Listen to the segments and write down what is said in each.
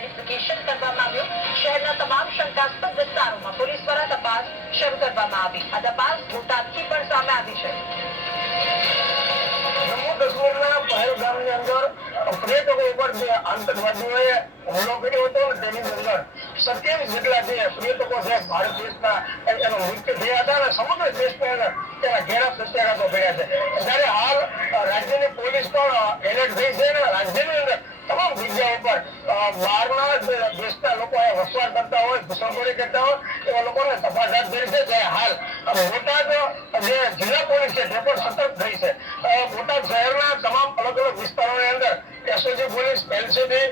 Verification કરવામાં આવ્યું. શહેરના તમામ શંકાસ્પદ વિસ્તારોમાં પોલીસ દ્વારા તપાસ શરૂ કરવામાં આવી. આ તપાસ બોટાદથી પણ સામે આવી છે. હુમલો કર્યો હતો તેની અંદર સત્યાવીસ જેટલા જે પર્યટકો છે ભારત દેશના એનો મૃત્યુ થયા હતા અને સમગ્ર અંદર તેના ઘેરા પ્રત્યાઘાતો પડ્યા છે. જ્યારે હાલ રાજ્યની પોલીસ પણ એલર્ટ થઈ છે રાજ્યની અંદર ઉપર બહારના દેશના લોકો વસવાટ કરતા હોય ઘુસણખોરી કરતા હોય, એવા લોકોને તપાસ હાથ છે, જે હાલ બોટાદ જે જિલ્લા પોલીસ છે તે પણ સતર્ક થઈ છે. બોટાદ શહેરના તમામ અલગ અલગ વિસ્તારોની અંદર, SOG police, LCB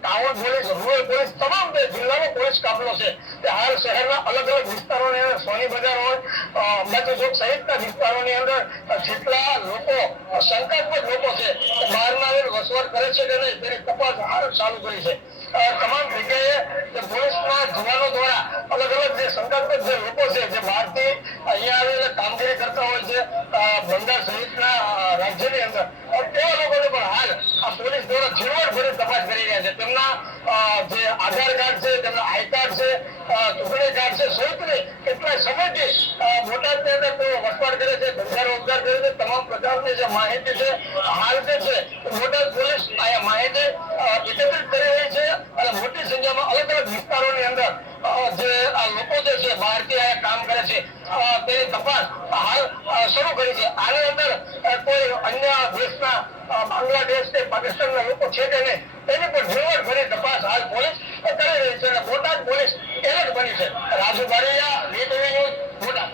town police, rural police, તમામ જિલ્લાનો પોલીસ કાફલો છે, તે હાલ શહેરના અલગ અલગ વિસ્તારોની અંદર, સોની બજાર હોય અંબાજી ચોક સહિતના વિસ્તારોની અંદર જેટલા લોકો શંકાસ્પદ લોકો છે તે બહારના આવીને વસવાટ કરે છે કે નહીં, તેની તપાસ હાલ ચાલુ કરી છે. તમામ જગ્યાએ પોલીસના જવાનો દ્વારા અલગ અલગ જે સંકલ્પિત જે લોકો છે, જે બહારથી અહીંયા આવીને કામગીરી કરતા હોય છે બંદર સહિતના રાજ્યની અંદર તેવા લોકોને પણ હાલ આ પોલીસ દ્વારા ઝીણવટભરી તપાસ કરી રહ્યા છે. તેમના જે આધાર કાર્ડ છે, તેમના આઈ કાર્ડ છે ચૂંટણી કાર્ડ છે, સહિતની કેટલા સમયથી અ, બોટાદની અંદર તેઓ વસવાટ કરે છે ધંધા રોજગાર કરે છે તમામ પ્રકારની જે માહિતી છે હાલ છે. બોટાદ પોલીસ અહીંયા માહિતી એકત્રિત કરી રહી છે અને મોટી સંખ્યામાં અલગ અલગ વિસ્તારોની અંદર જે આ લોકો જે છે બહારથી કામ કરે છે તેની તપાસ હાલ શરૂ કરી છે. આની અંદર કોઈ અન્ય દેશના બાંગ્લાદેશ કે પાકિસ્તાનના લોકો છે કે નહીં, તેની પણ ઝીણવટભરી તપાસ હાલ પોલીસ કરી રહી છે અને બોટાદ પોલીસ એલર્ટ બની છે. Raju Baraiya VTV news, Botad.